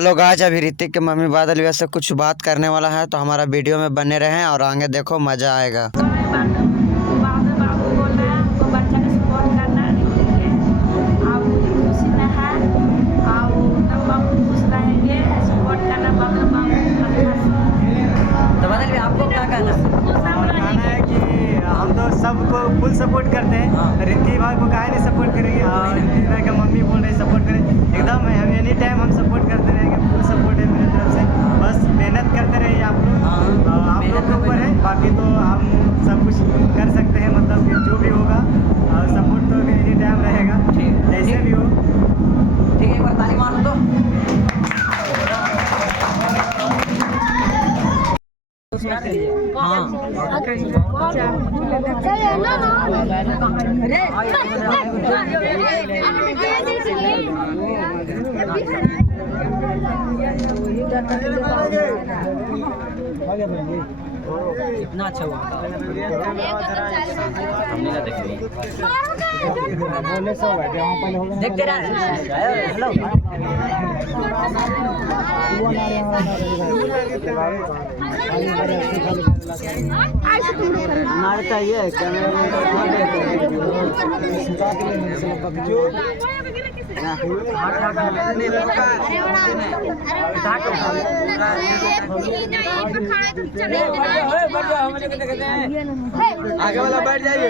Hello guys, अभी ऋतिक के mummy बादल व्यास से कुछ बात करने वाला है, तो हमारा वीडियो में बने रहें और आगे देखो मजा आएगा। आपको क्या कहना है कि हम तो सबको फुल सपोर्ट करते हैं। ऋतिक भाई को काहे नहीं सपोर्ट करेंगे, और ऋतिक भाई का मम्मी बोल रहे सपोर्ट करें, एकदम हम एनी टाइम हम सपोर्ट करते रहेंगे। फुल सपोर्ट है मेरी तरफ से, बस मेहनत करते रहिए आप लोग। आप लोग के ऊपर है, बाकी तो हम सब कुछ कर सकते हैं, मतलब कि जो भी होगा सपोर्ट तो एनी टाइम रहेगा, जैसे भी हो। ठीक है, एक बार ताली मार दो। इतना अच्छा हुआ देखते रहे। हेलो मारता ही है आगे वाला बैठ जाइए।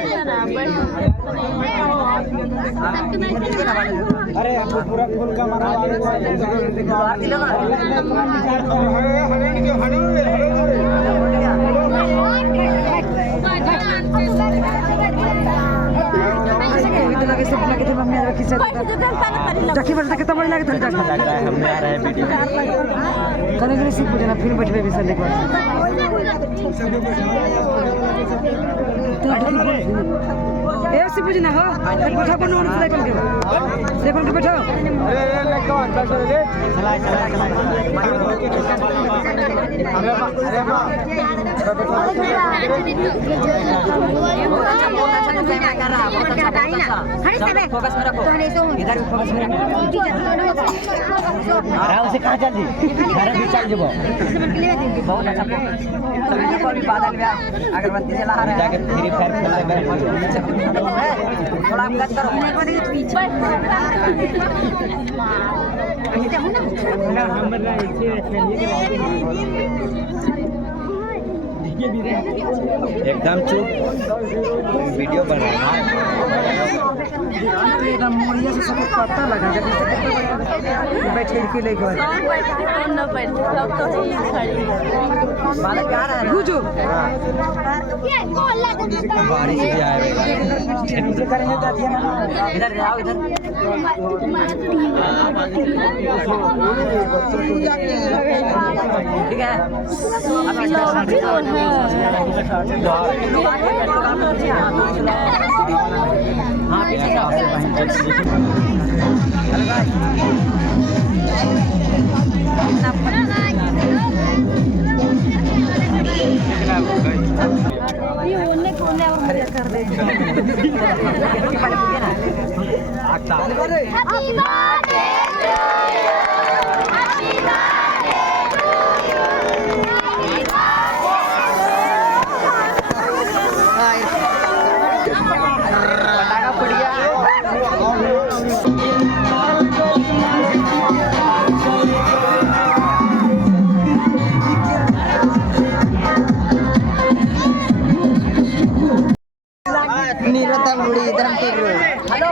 अरे आपको पूरा फूल का मारा जखी बजता कितना बड़ी लगे लग रहा है। हमने आ रहा है वीडियो कने के सीख बुझना फिर बैठबे भी सर एक बार ऐसे बुझना हो बैठा को नोन से कल के बैठो। अरे ले कौन चल रे चला फोकस में रखो, इधर फोकस में रखो। आराम से कहां चल जी, घर भी चल जबो। बहुत अच्छा फोकस। भी बादल व्यास अगरबत्ती जला रहा है, जाके फ्री फायर खेलना है। थोड़ा गत करो पीछे ना हमरा इसे एकदम चुप वीडियो बन रहा है। एकदम मोरिया से सब पता लगा जब बैठ के लेके आए न बैठ सब तो ही खड़ी बालक आ रहा है गुजो बारिश भी आएगा। नीचे करेंगे तो इधर आओ, इधर ठीक है। हेलो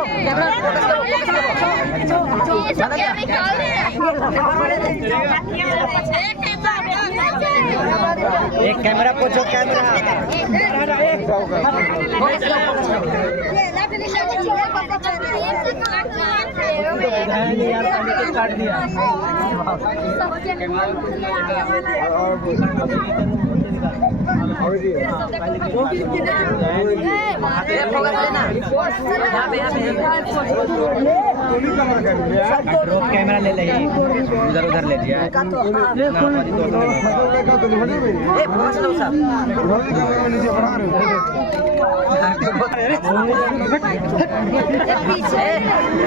एक कैमरा पूछो, कैमरा काट दिया। कैमरा ले ले, उधर उधर ले लिया।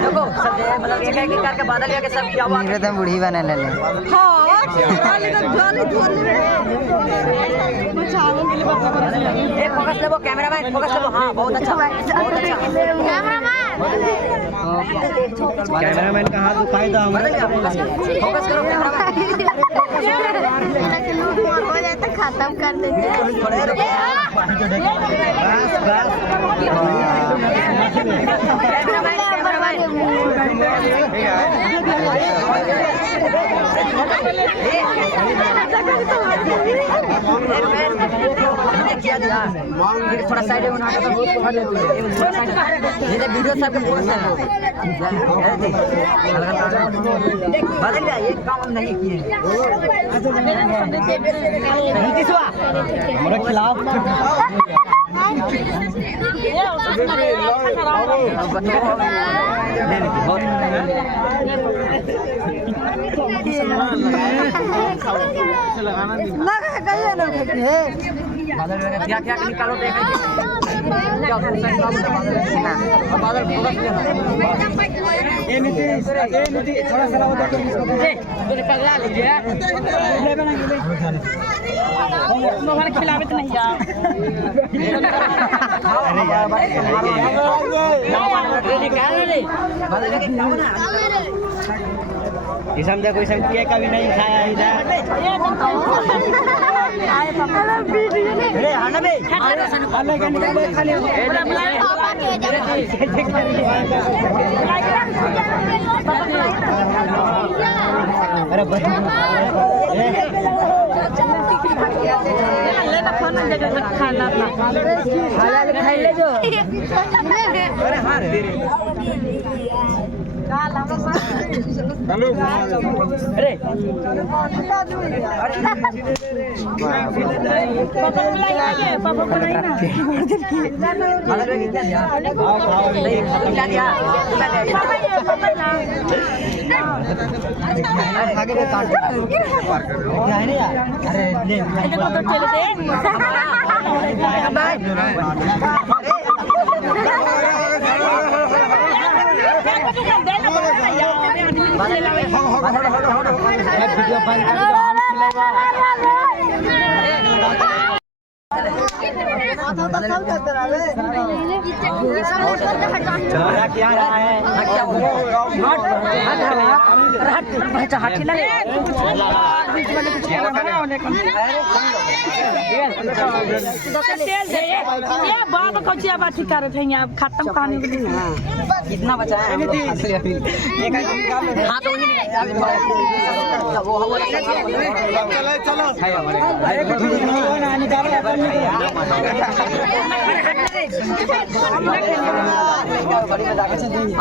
देखो सब मतलब एक एक करके बादल के सब क्या हुआ तो बूढ़ी बने ले हां एक फोकस ले वो कैमरामैन फोकस ले वो हां बहुत अच्छा कैमरामैन का हाथ दुखाई था फोकस करो कैमरामैन हो जाए तो खत्म कर देते थोड़ा साइड में वीडियो सब बदल गया ये काम हम नहीं किए हमारे खिलाफ क्या क्या निकालो बादल ये नीतीश थोड़ा सा पगला लीजिए खिलावे तो नहीं ईसम देखो ईसम केक अभी नहीं खाया इधर अरे आना बे अरे खाना खाई ले जो अरे हाँ हेलो अरे पापा बनाई ना क्या रहा है खत्म कहानी कितना बचा है हाँ तो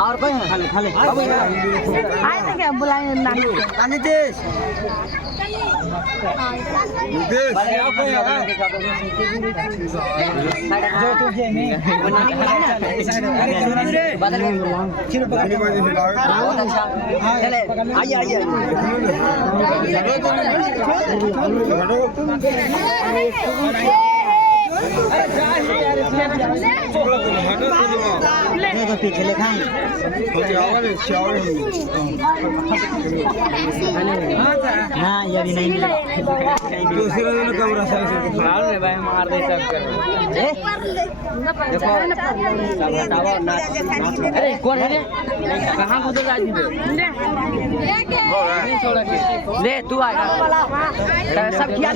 और कोई आए थे क्या बुलाए नीतीश हाँ ये भी नहीं मिला मार दे सब अरे कौन है कहाँ घुसे ले तू आएगा सब किया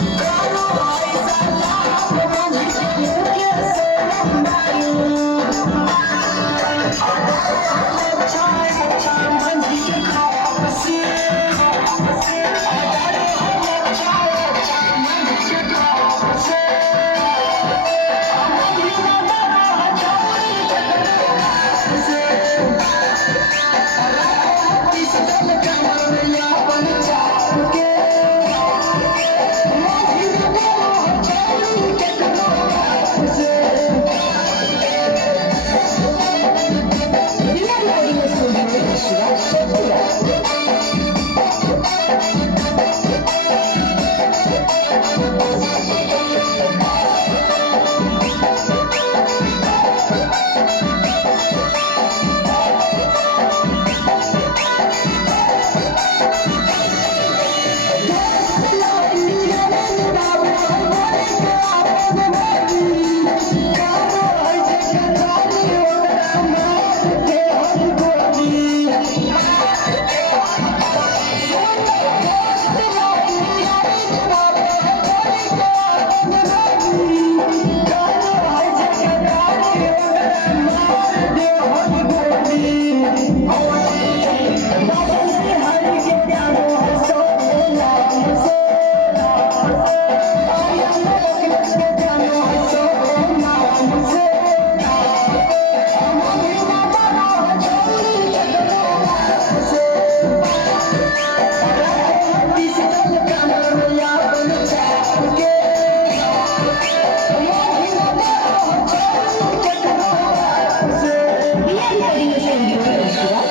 We are recording a video.